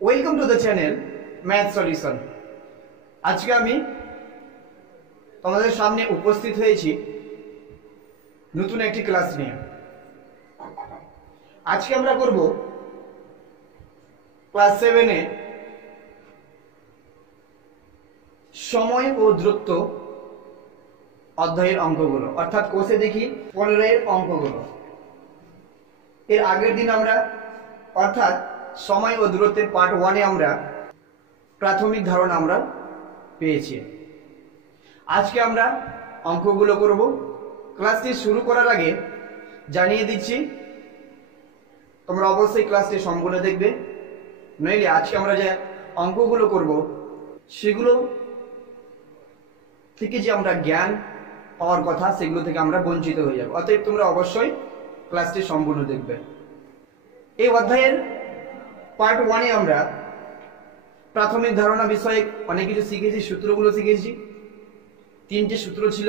Welcome to the channel math solution. আজকে আমি তোমাদের সামনে উপস্থিত হয়েছি নতুন একটি ক্লাস নিয়ে। আজকে আমরা করব ক্লাস 7 এ সময় ও দূরত্ব অধ্যায়ের অঙ্কগুলো, অর্থাৎ কোষে দেখি 15 এর অঙ্কগুলো। এর আগের দিন আমরা অর্থাৎ সময় ও দূরত্বের পার্ট 1 এ আমরা প্রাথমিক ধারণা আমরা পেয়েছি। আজকে আমরা অঙ্কগুলো করব। ক্লাসটি শুরু করার আগে জানিয়ে দিচ্ছি তোমরা অবশ্যই ক্লাসটি সম্পূর্ণ দেখবে, নইলে আজকে আমরা যে অঙ্কগুলো করব সেগুলো থেকে যে আমরা জ্ঞান পাওয়ার কথা সেগুলো থেকে আমরা বঞ্চিত হয়ে যাব। অতএব তোমরা অবশ্যই ক্লাসটি সম্পূর্ণ দেখবে। এই অধ্যায়ের পার্ট 1 এ আমরা প্রাথমিক ধারণা বিষয়ে অনেক কিছু শিখেছি, সূত্রগুলো শিখেছি। 3টে সূত্র ছিল,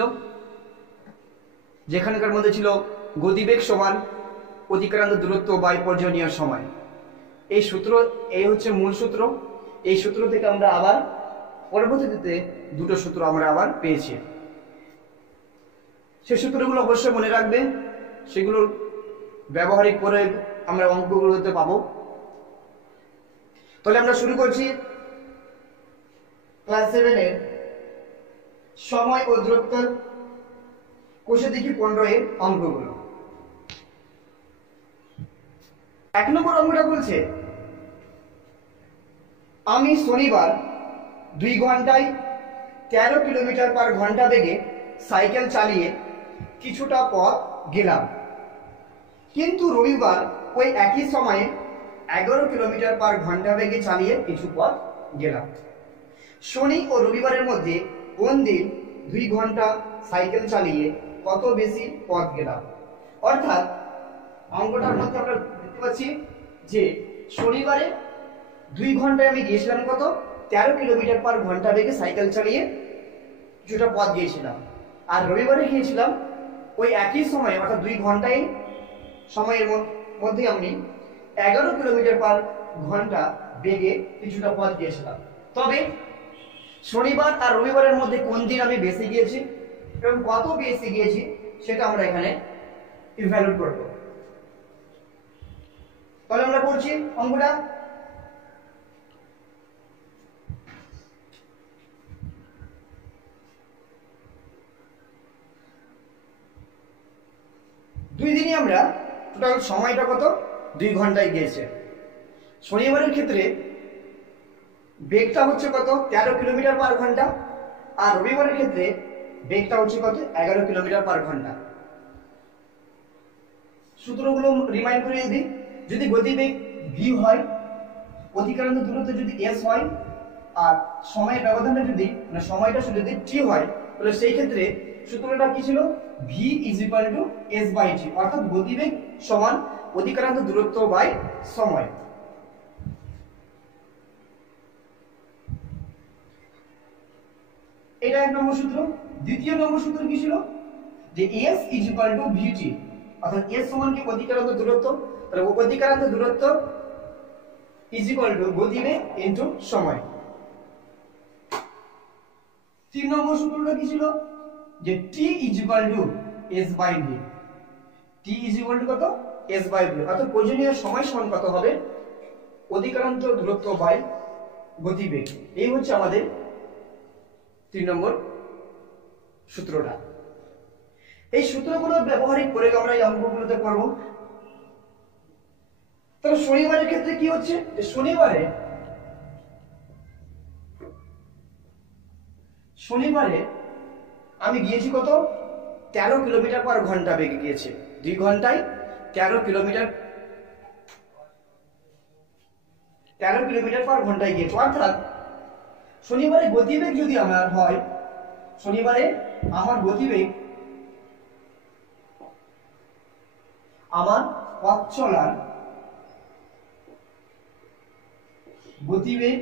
যেখানকার মধ্যে ছিল গতিবেগ সমান অতিক্রান্ত দূরত্ব বাই পর্যায়নীয় সময়। এই সূত্র এই হচ্ছে মূল সূত্র। এই সূত্র থেকে আমরা আবার পরবর্তীতে দুটো সূত্র আমরা আবার পেয়েছি। সেই সূত্রগুলো অবশ্যই মনে রাখবে, সেগুলোর ব্যবহারিক প্রয়োগ আমরা অঙ্কগুলোতে পাবো। তাহলে আমরা শুরু করছি ক্লাস 7 এর সময় ও দূরত্ব কোষে দেখি 15 এর অঙ্কগুলো। 1 নম্বর অঙ্কটা বলছে, আমি শনিবার 2 ঘন্টায় 13 কিলোমিটার পার ঘন্টা বেগে সাইকেল চালিয়ে কিছুটা পথ গেলাম, কিন্তু রবিবার ওই একই সময়ে 11 কিলোমিটার পার ঘন্টা বেগে চালিয়ে কিছু পথ গেলাম। শনি ও রবিবারের মধ্যে কোন দিন 2 ঘন্টা সাইকেল চালিয়ে কত বেশি পথ গেলাম? অর্থাৎ অঙ্কটার মধ্যে আমরা দেখতে পাচ্ছি যে শনিবারে 2 ঘন্টায় আমি গিয়েছিলাম কত 13 কিলোমিটার পার ঘন্টা বেগে সাইকেল চালিয়ে কিছুটা পথ গিয়েছিলাম, আর রবিবারে গিয়েছিলাম ওই একই সময়ে অর্থাৎ 2 ঘন্টায় সময়ের মধ্যে আমি 11 কিলোমিটার পার ঘন্টা বেগে কিছুটা পথ গিয়েছিলাম। তবে শনিবার আর রবিবারের মধ্যে কোন দিন আমি বেশি গিয়েছি এবং কত বেশি গিয়েছি সেটা আমরা এখানে ইভ্যালুয়েট করব। তাহলে আমরা করছি অঙ্কটা। দুই দিনই আমরা টোটাল সময়টা কত 2 ঘন্টায় গিয়েছে। শনিবারের ক্ষেত্রে বেগটা হচ্ছে কত 13 কিলোমিটার পার ঘন্টা, আর রবিবারের ক্ষেত্রে বেগটা হচ্ছে কত 11 কিলোমিটার পার ঘন্টা। সূত্রগুলো রিমাইন্ড করে দিই। যদি গতিবেগ v হয়, অতিক্রান্ত দূরত্ব যদি s হয়, আর সময়ের ব্যবধানটা যদি সময়টা যদি t হয়, তাহলে সেই ক্ষেত্রে সূত্রটা কি ছিল? v = s/t, অর্থাৎ গতিবেগ সমান অতিক্রান্ত দূরত্ব বাই সময়। এটা 1 নম্বর সূত্র। দ্বিতীয় নম্বর সূত্র কি ছিল? যে s = vt, অর্থাৎ s সমান কি অতিক্রান্ত দূরত্ব, তাহলে অতিক্রান্ত দূরত্ব = গতিবেগ ইনটু সময়। 3 নম্বর সূত্রটা কি ছিল? যে t = s/v, t = কত s/v, অর্থাৎ প্রয়োজনীয় সময় সমান কত হবে অতিক্রান্ত দূরত্ব বাই গতিবেগ। এই হচ্ছে আমাদের 3 নম্বর সূত্রটা। এই সূত্রগুলোর ব্যবহারিক প্রয়োগ আমরা এই অঙ্কগুলোতে করব। তাহলে শনিবারের ক্ষেত্রে কি হচ্ছে? যে শনিবারে আমি গিয়েছি কত 13 কিলোমিটার পার ঘন্টা বেগে গিয়েছে। 2 ঘন্টায় 13 কিলোমিটার পার ঘন্টায় গিয়েছে। অর্থাৎ শনিবারে গতিবেগ যদি আমার হয়, শনিবারে আমার গতিবেগ আমার পথ চলার গতিবেগ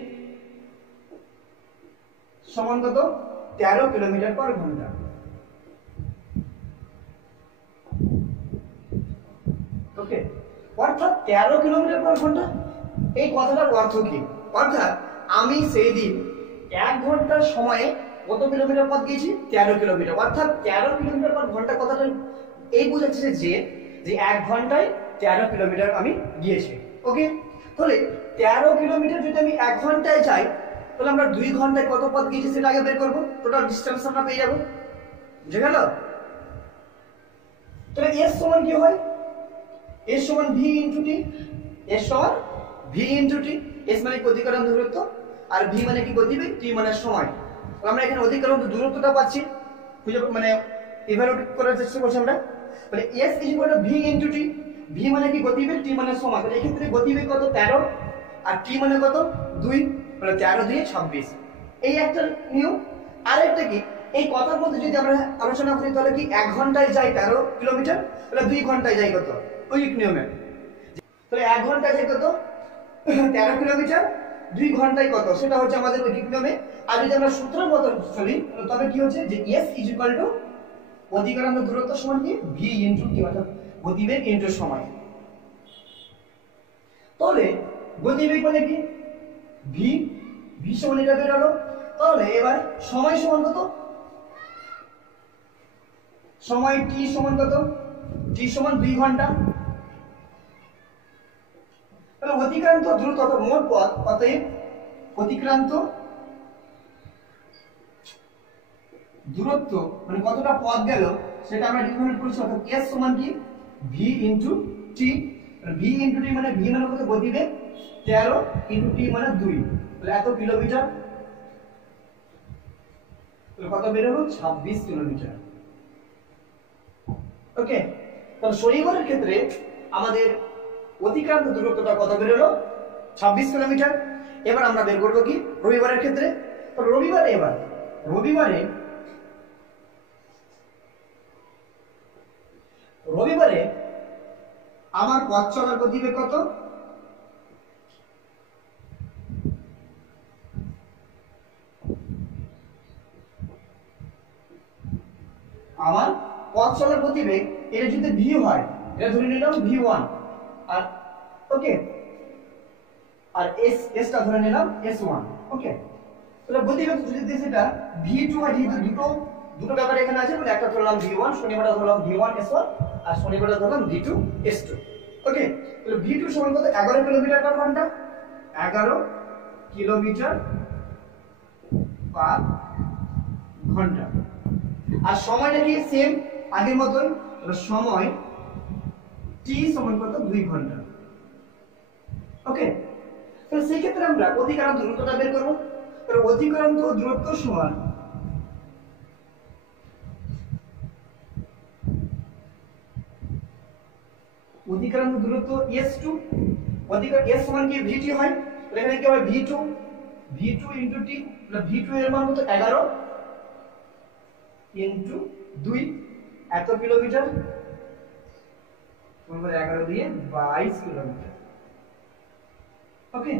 সমান কত 13 কিলোমিটার পার ঘন্টা। ওকে, অর্থাৎ 13 কিলোমিটার পার ঘন্টা এই কথাটার অর্থ কি? অর্থাৎ আমি সেই দিন 1 ঘন্টার সময়ে কত কিলোমিটার পথ গিয়েছি? 13 কিলোমিটার। অর্থাৎ 13 কিলোমিটার পার ঘন্টা কথাটা এই বোঝাচ্ছে যে 1 ঘন্টায় 13 কিলোমিটার আমি গিয়েছি। ওকে, তাহলে 13 কিলোমিটার যদি আমি 1 ঘন্টায় যাই, তাহলে আমরা 2 ঘন্টায় কত পথ গিয়েছি সেটা আগে বের করবো, টোটাল ডিসটেন্স আমরা পেয়ে যাবো। বুঝে গেল? তাহলে এস সমান কি হয়? এস সমান ভি ইন্টু টি। এস সমান ভি ইন্টু টি। এস মানে অধিকরণ দূরত্ব, আর ভি মানে কি গতিবেগ, টি মানে সময়। আমরা এখানে অধিকরণ দূরত্বটা পাচ্ছি, খুঁজে মানে ইভ্যালুয়েট করার চেষ্টা করছি আমরা। তাহলে S equal to V into T. V মানে কি গতিবেগ, টি মানে সময়। তাহলে এই ক্ষেত্রে গতিবেগ কত? 13, আর টি মানে কত? 2। তাহলে 13 দিয়ে 26। এই একটা নিয়ম। আরেকটা কি, এই কথার মধ্যে যদি আমরা আলোচনা করি তাহলে কি 1 ঘন্টায় যাই 13 কিলোমিটার, তাহলে 2 ঘন্টায় যাই কত? ওই নিয়মে। তাহলে 1 ঘন্টায় যাই কত? 13 কিলোমিটার, 2 ঘন্টায় কত? সেটা হচ্ছে আমাদের ওই নিয়মে। আর যদি আমরা সূত্রের মতো চলি তবে কি হচ্ছে যে এস ইজ ইকুয়াল টু অধিকরণ দূরত্ব সমান কি? ভি ইনটু টি, অর্থাৎ গতিবেগ ইনটু সময়। তাহলে গতিবেগ মানে কি? ভি, ভি সমান এটা বের হলো। তাহলে এবার সময় সমান কত? সময় টি সমান কত? টি সমান 2 ঘন্টা। তাহলে অতিক্রান্ত দূরত্ব অর্থাৎ মোট পথ, অতএব অতিক্রান্ত দূরত্ব মানে কতটা পথ গেল সেটা আমরা ডিফাইন করছি। অর্থাৎ এস সমান কি? ভি ইনটু টি। ভি ইনটু টি মানে ভি মানে কত? গতিবেগ 13 ইনটু টি মানে 2। তাহলে এত কিলোমিটার, তাহলে কত বের হলো? 26 কিলোমিটার। ওকে, তাহলে শনিবারের ক্ষেত্রে আমাদের অতিক্রান্ত দূরত্বটা কত বের হলো? 26 কিলোমিটার। এবার আমরা বের করব কি রবিবারের ক্ষেত্রে? তো রবিবারে আমার পথ চলার গতিবেগ কত? আমার পথ চলার গতিবেগ এটা যদি ভি হয়, এটা ধরে নিলাম v1, আর ওকে, আর এসটা ধরে নিলাম s1। ওকে, তাহলে গতিবেগ যদি সেটা v2 হয়, যেহেতু দুটো ব্যাপার এখানে আছে, বলে একটা ধরলাম v1, শনিবারটা ধরলাম v1 s1, আর শনিবারটা ধরলাম v2 s2। ওকে, তাহলে v2 সমান কত? 11 কিলোমিটার পার ঘন্টা। 11 কিলোমিটার পার ঘন্টা। আর সময়টা কি সেম আগের মতই, সময় টি সমান কত? 2 ঘন্টা। ওকে, তাহলে সেই ক্ষেত্রে আমরা অধিকরণ দূরত্বটা বের করব। তাহলে অধিকরণ দূরত্ব সমান অধিকরণ দূরত্ব s2, অধিকরণ s সমান কি? vt হয়। তাহলে এখানে কি হবে? v2 ইনটু টি। তাহলে v2 এর মান কত? 11 ইনটু 2, এত কিলোমিটার। 11 দিয়ে 22 কিলোমিটার। ওকে,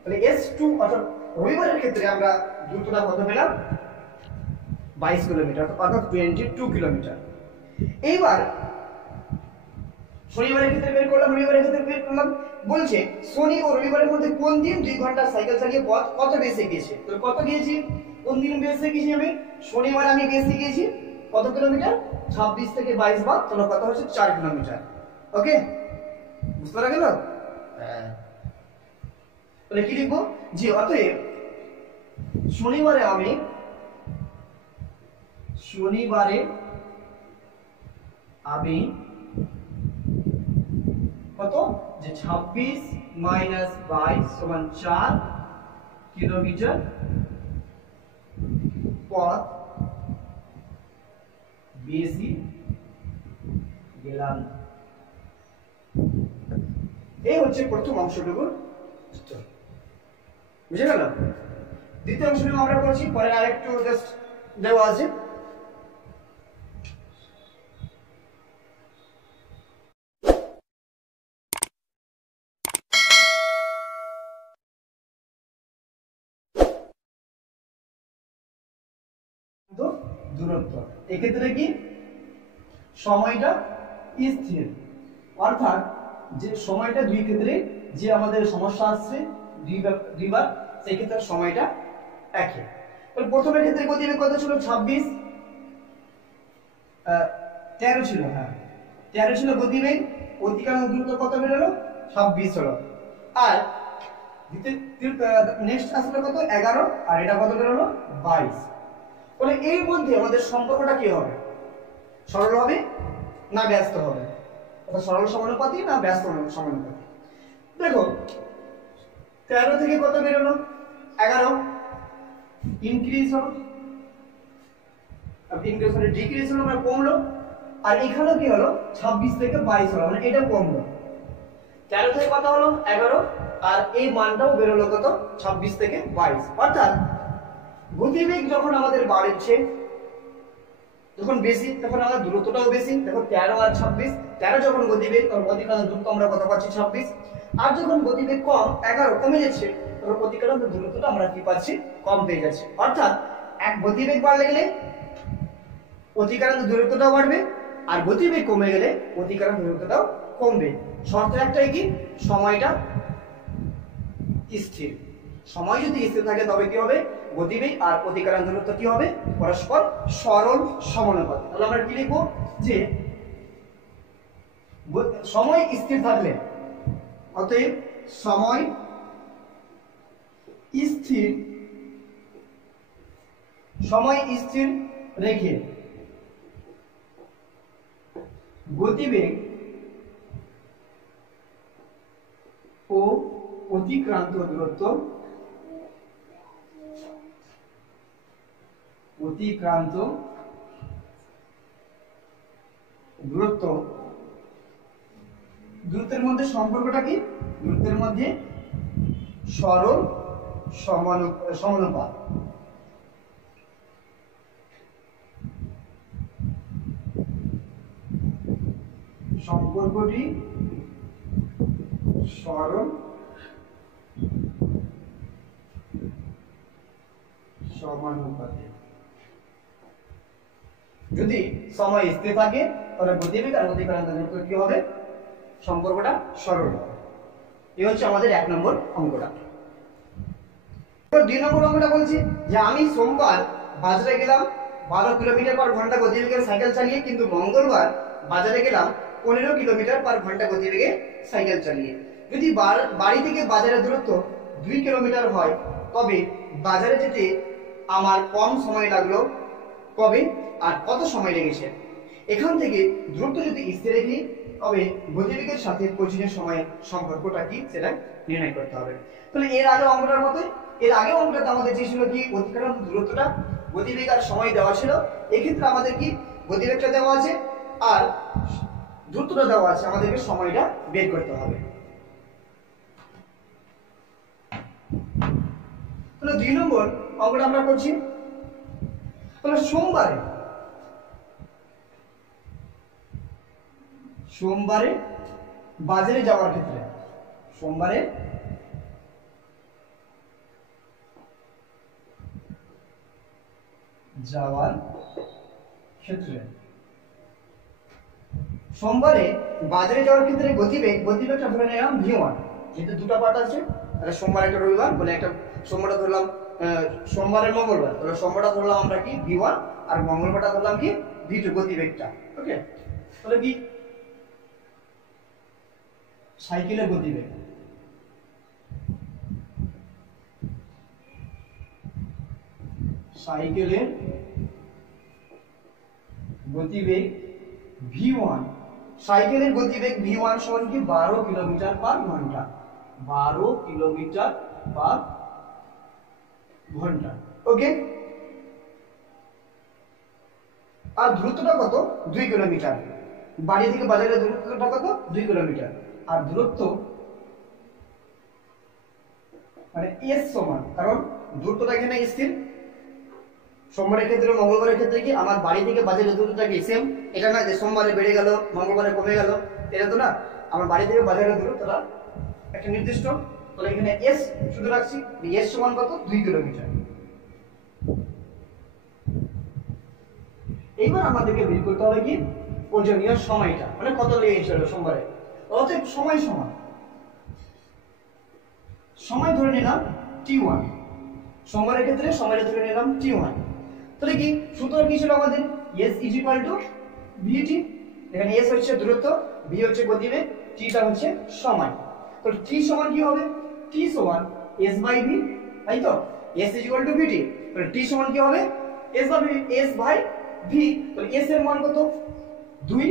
তাহলে s2 অর্থাৎ রবিবারের ক্ষেত্রে আমরা দূরত্বটা কত পেলাম? 22 কিলোমিটার, অর্থাৎ 22 কিলোমিটার। এইবার শনিবারের ক্ষেত্রে বের করলাম, রবিবারের ক্ষেত্রে বের করলাম। বলছে শনি ও রবিবারের মধ্যে কোন দিন 2 ঘন্টা সাইকেল চালিয়ে পথ কত বেশি গিয়েছে? তো কত গিয়েছি? কোন দিন বেশি গিয়েছি? আমি শনিবার আমি বেশি গিয়েছি কত কিলোমিটার? 26 থেকে 22 বাদ, তাহলে কত হচ্ছে? 4 কিলোমিটার। ওকে, বুঝতে পারা গেল? হ্যাঁ, তাহলে কি লিখবো? যে অতএব শনিবারে আমি কত? যে 26 মাইনাস 22 সমান 4 কিলোমিটার পথ বেশি গেলাম। এই হচ্ছে প্রথম অংশটুকুর উত্তর। বুঝে গেল? দ্বিতীয় অংশটুকু আমরা করছি, পরে আরেকটু জাস্ট দেওয়া আছে। দূরত্ব এক্ষেত্রে কি সময়টা স্থির, অর্থাৎ যে সময়টা দুই ক্ষেত্রে যে আমাদের সমস্যা আসছে দুইবার, সেই ক্ষেত্রে সময়টা একই। প্রথমের ক্ষেত্রে গতিবেগ কত ছিল? 26, 13 ছিল, হ্যাঁ 13 ছিল গতিবেগ, অতিক্রান্ত দূরত্ব কত বেরোলো? 26 হলো। আর নেক্সট আসলে কত? 11, আর এটা কত বেরোলো? 22। তাহলে এর মধ্যে আমাদের সম্পর্কটা কি হবে? সরল হবে না ব্যস্ত হবে? অর্থাৎ সরল সমানুপাতি না ব্যস্ত সমানুপাতি? দেখো 13 থেকে কত বেরোলো? 11, ইনক্রিজ হলো, ইনক্রিজ হলো, ডিক্রিজ হলো মানে কমলো। আর এখানে কি হলো? 26 থেকে 22 হলো, মানে এটা কমলো। 13 থেকে কত হলো? 11, আর এই মানটাও বেরোলো কত? 26 থেকে 22। অর্থাৎ গতিবেগ যখন আমাদের বাড়ছে, যখন বেশি, তখন আমাদের দূরত্বটাও বেশি। দেখো 13 আর 26, 13 যখন গতিবেগ, তখন অতিক্রান্ত দূরত্ব আমরা কত পাচ্ছি? 26। আর যখন গতিবেগ কম, 11 কমে যাচ্ছে, তখন অতিক্রান্ত দূরত্বটা আমরা কি পাচ্ছি? কম পেয়ে যাচ্ছি। অর্থাৎ এক গতিবেগ বাড়লে গেলে অতিক্রান্ত দূরত্বটাও বাড়বে, আর গতিবেগ কমে গেলে অতিক্রান্ত দূরত্বটাও কমবে। শর্ত একটাই কি? সময়টা স্থির। সময় যদি স্থির থাকে তবে কি হবে? গতিবেগ আর অতিক্রান্ত দূরত্ব কি হবে? পরস্পর সরল সমানুপাতি। তাহলে আমরা কি লিখবো? যে সময় স্থির থাকলে, অতএব সময় স্থির, সময় স্থির রেখে গতিবেগ ও অতিক্রান্ত দূরত্ব, অতিক্রান্ত দূরত্ব, দূরত্বের মধ্যে সম্পর্কটা কি? দূরত্বের মধ্যে সরল সমানুপাত। সম্পর্কটি সরল সমানুপাতে। যদি সময় স্থির থাকে তাহলে গতিবেগ আর অতিক্রান্ত দূরত্ব কি হবে? সম্পর্কটা সরল হবে। এই হচ্ছে আমাদের 1 নম্বর অঙ্কটা। 2 নম্বর অঙ্কটা বলছি যে আমি সোমবার বাজারে গেলাম 12 কিলোমিটার পার ঘন্টা গতিবেগে সাইকেল চালিয়ে, কিন্তু মঙ্গলবার বাজারে গেলাম 15 কিলোমিটার পার ঘন্টা গতিবেগে সাইকেল চালিয়ে। যদি বাড়ি থেকে বাজারের দূরত্ব 2 কিলোমিটার হয়, তবে বাজারে যেতে আমার কম সময় লাগলো কবে আর কত সময় লেগেছে? এখান থেকে দূরত্ব যদি স্থির রেখে, তবে গতিবেগের সাথে পৌঁছানোর সময়ের সম্পর্কটা কি সেটা নির্ণয় করতে হবে। তাহলে এর আগে অঙ্কটার মতোই, এর আগে অঙ্কটাতে আমাদের যে ছিল কি? অতিক্রান্ত দূরত্বটা, গতিবেগ আর সময় দেওয়া ছিল। এক্ষেত্রে আমাদের কি? গতিবেগটা দেওয়া আছে আর দূরত্বটা দেওয়া আছে, আমাদেরকে সময়টা বের করতে হবে। তাহলে 2 নম্বর অঙ্কটা আমরা করছি। তাহলে সোমবারে বাজারে যাওয়ার ক্ষেত্রে, সোমবারে যাওয়ার ক্ষেত্রে, সোমবারে বাজারে যাওয়ার ক্ষেত্রে গতিবেগটা ধরে নিলাম v1, যেহেতু দুটো পার্ট আছে। তাহলে সোমবার একটা রবিবার বলে একটা, সোমবারটা ধরলাম সোমবারের মঙ্গলবার, তাহলে সোমবারটা ধরলাম আমরা কি? v1, আর মঙ্গলবারটা ধরলাম কি? v2 গতিবেগটা। ওকে, তাহলে কি? সাইকেলের গতিবেগ, সাইকেলের গতিবেগ v1, সাইকেলের গতিবেগ v1 সমান কি? 12 কিলোমিটার পার ঘন্টা, 12 কিলোমিটার পার ঘন্টা। ওকে, আর দূরত্বটা কত? 2 কিলোমিটার। বাড়ি থেকে বাজারের দূরত্বটা কত? 2 কিলোমিটার। আর দূরত্ব মানে s সমান, কারণ দূরত্বটা এখানে স্থির। সোমবারের ক্ষেত্রে মঙ্গলবারের ক্ষেত্রে কি? আমার বাড়ি থেকে বাজারের দূরত্বটা কি সেম? এটা না যে সোমবারে বেড়ে গেল মঙ্গলবারে কমে গেল, এটা তো না। আমার বাড়ি থেকে বাজারের দূরত্বটা একটা নির্দিষ্ট, তাহলে এখানে s শুধু রাখছি। s সমান কত? 2 কিলোমিটার। এইবার আমাদেরকে বের করতে হবে কি? প্রয়োজনীয় সময়টা, মানে কত লেগেছিল সোমবারে। অতএব সময় সমান সময় ধরে নিলাম t1, সময়ের ক্ষেত্রে সময়টা ধরে নিলাম t1। তাহলে কি সূত্র কি ছিল আমাদের? s vt। এখানে s হচ্ছে দূরত্ব, v হচ্ছে গতিবেগ, t টা হচ্ছে সময়। তো t সমান কি হবে? t সমান s বাই v, তাই তো? s vt। তাহলে t সমান কি হবে? s by v। তাহলে s এর মান কত? 2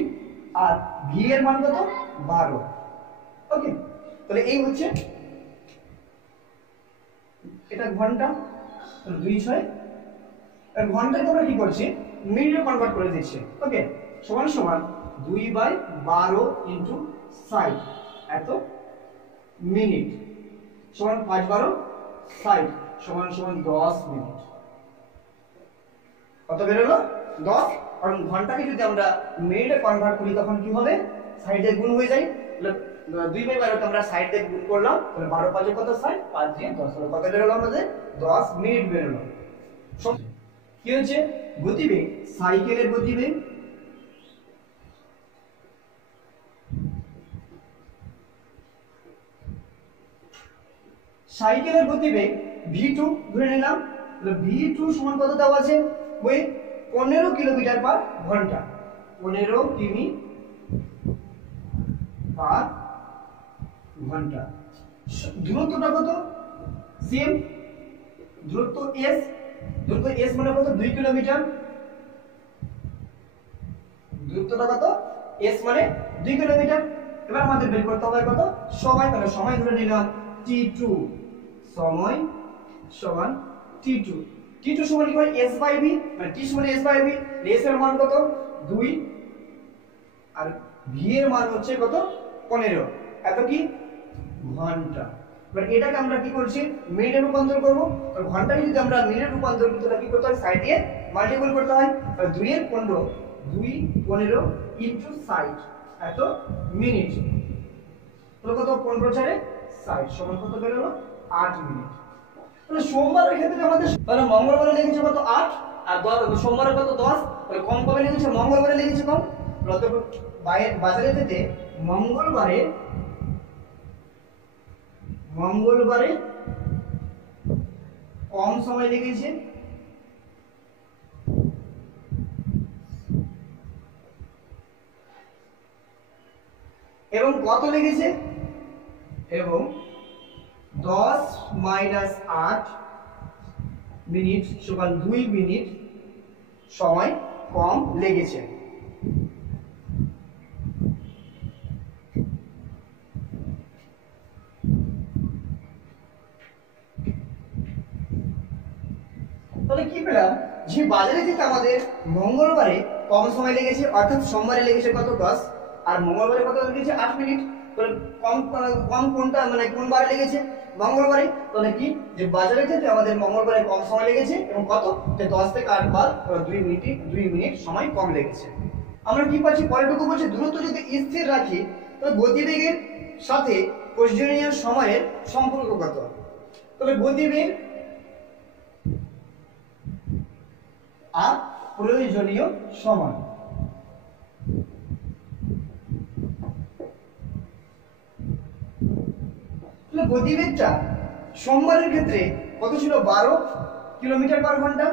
আর v এর মান কত? 12। ওকে, তাহলে এই হচ্ছে এটা ঘন্টা, 2 6 ঘন্টাকে আমরা কি করছি? মিনিটে কনভার্ট করে দিচ্ছি। ওকে, সমান সমান 2/12 ইনটু 60 এত মিনিট সমান 5 12 60 সমান সমান 10 মিনিট। কত বেরোলো? 10। কারণ ঘন্টাকে যদি আমরা মিনিটে কনভার্ট করি তখন কি হবে? 60 দিয়ে গুণ হয়ে যায়। তাহলে 2/12 কে আমরা 60 দিয়ে গুণ করলাম, তাহলে 12 5 কত? 60, 5 দিয়ে 10, তাহলে কত বেরোলো আমাদের? 10 মিনিট বেরোলো। কি হচ্ছে? গতিবেগ, সাইকেলের গতিবেগ v2 ধরে নিলাম। তাহলে v2 সমান কত দেওয়া আছে? ওই 15 কিলোমিটার পার ঘন্টা, 15 কিমি পার ঘন্টা। দূরত্বটা কত? সেম দূরত্ব s, দূরত্ব s মানে কত? 2 কিলোমিটার। দূরত্বটা কত? s মানে 2 কিলোমিটার। এবার আমাদের বের করতে হবে কত? সময়। তাহলে সময় ধরে নিলাম t2, সময় সমান t2। t2 সমান কি হয়? s বাই v, মানে t সমান s বাই v। s এর মান কত? 2 আর v এর মান হচ্ছে কত? 15। এত কি? ঘন্টা। এবার এটাকে আমরা কি করছি? মিনিটে রূপান্তর করব। আর ঘন্টাকে যদি আমরা মিনিটে রূপান্তর করতে তাহলে কি করতে হয়? 60 দিয়ে মাল্টিপল করতে হয়। তাহলে 2 এর 15, 2 15 ইনটু 60 এত মিনিট। তাহলে কত? 15 4 60 সমান কত বেরোলো? 8 মিনিট। তাহলে সোমবারের ক্ষেত্রে আমাদের, তাহলে মঙ্গলবারে লিখেছে কত? 8 আর সোমবারে কত? 10। তাহলে কম কবে লিখেছে? মঙ্গলবারে লিখেছে কম। অতএব বাজারে যেতে মঙ্গলবারে কম সময় লেগেছে, এবং কত লেগেছে? এবং 10 মাইনাস 8 মিনিট সমান 2 মিনিট সময় কম লেগেছে। তাহলে কি পেলাম? যে বাজারে যেতে আমাদের মঙ্গলবারে কম সময় লেগেছে, অর্থাৎ সোমবারে লেগেছে কত? 10, আর মঙ্গলবারে কত লেগেছে? 8 মিনিট। তাহলে কম কোনটা, মানে কোন বারে লেগেছে? মঙ্গলবারে। তাহলে কি যে বাজারে যেতে আমাদের মঙ্গলবারে কম সময় লেগেছে, এবং কত? যে 10 থেকে 8 বাদ 2 মিনিট সময় কম লেগেছে। আমরা কি পাচ্ছি? পরেরটুকু বলছে দূরত্ব যদি স্থির রাখি তাহলে গতিবেগের সাথে প্রয়োজনীয় সময়ের সম্পর্ক কত? তবে গতিবেগ আর প্রয়োজনীয় সময়। গতিবেগটা সোমবারের ক্ষেত্রে কত ছিল? 12 কিলোমিটার পার ঘন্টা।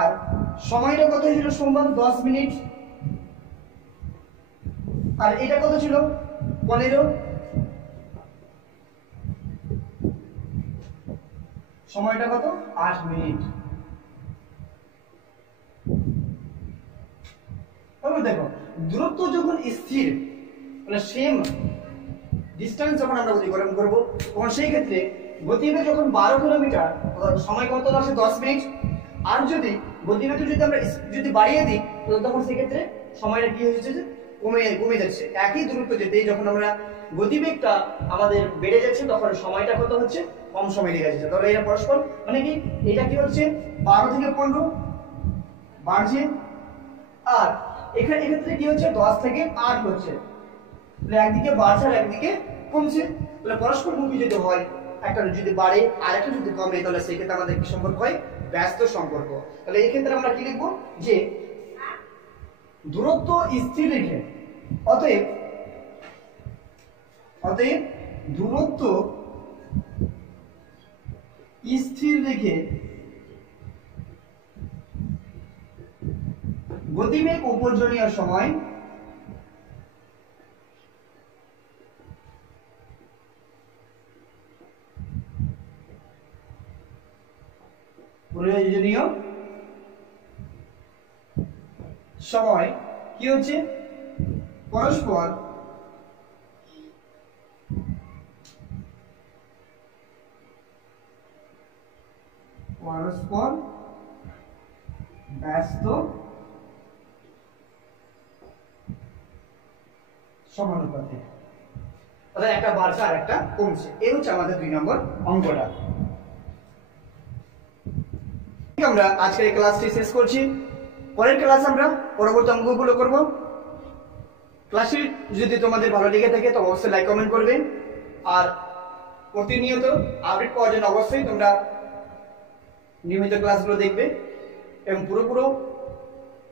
আর সময়টা কত ছিল সোমবার? 10 মিনিট। আর এটা কত ছিল? 15। সময়টা কত? 8 মিনিট। তাহলে দেখো দূরত্ব যখন স্থির, মানে সেম ডিসটেন্স যখন আমরা অতিক্রম করব, তখন সেই ক্ষেত্রে গতিবেগ যখন 12 কিলোমিটার, সময় কত আসে? 10 মিনিট। আর যদি গতিবেগ যদি আমরা যদি বাড়িয়ে দিই তখন সেই ক্ষেত্রে সময়টা কি হচ্ছে? যে কমে যাচ্ছে। একই দূরত্ব যেতে যখন আমরা গতিবেগটা আমাদের বেড়ে যাচ্ছে তখন সময়টা কত হচ্ছে? কম সময় লেগে যাচ্ছে। তাহলে এটা পরস্পর, মানে কি এটা কি হচ্ছে? 12 থেকে 15 বাড়ছে, আর এক্ষেত্রে কি হচ্ছে? 10 থেকে 8 হচ্ছে। তাহলে একদিকে বাড়ছে আর একদিকে কমছে। তাহলে পরস্পরমুখী যদি হয়, একটা যদি বাড়ে আর একটা যদি কমে, তাহলে সেই ক্ষেত্রে আমাদের কি সম্পর্ক হয়? ব্যস্ত সম্পর্ক। তাহলে এই ক্ষেত্রে আমরা কি লিখবো? যে দূরত্ব স্থির রেখে, অতএব অতএব দূরত্ব স্থির রেখে গতিবেগ ও প্রয়োজনীয় সময় কি হচ্ছে পরস্পর ব্যস্ত সমানুপাতে, অর্থাৎ একটা বাড়ছে আর একটা কমছে। এই হচ্ছে আমাদের 2 নম্বর অঙ্কটা। আমরা আজকের ক্লাসটি শেষ করছি। পরের ক্লাস আমরা পরবর্তী অঙ্কগুলো করব। ক্লাসটি যদি তোমাদের ভালো লেগে থাকে তো অবশ্যই লাইক কমেন্ট করবে, আর প্রতিনিয়ত আপডেট পাওয়ার জন্য অবশ্যই তোমরা নিয়মিত ক্লাসগুলো দেখবে এবং পুরো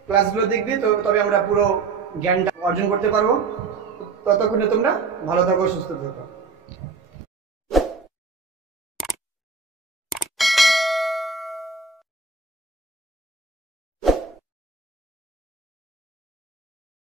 ক্লাসগুলো দেখবে, তো তবে আমরা পুরো জ্ঞানটা অর্জন করতে পারবো। ততক্ষণে তোমরা ভালো থাকো, সুস্থ থাকো।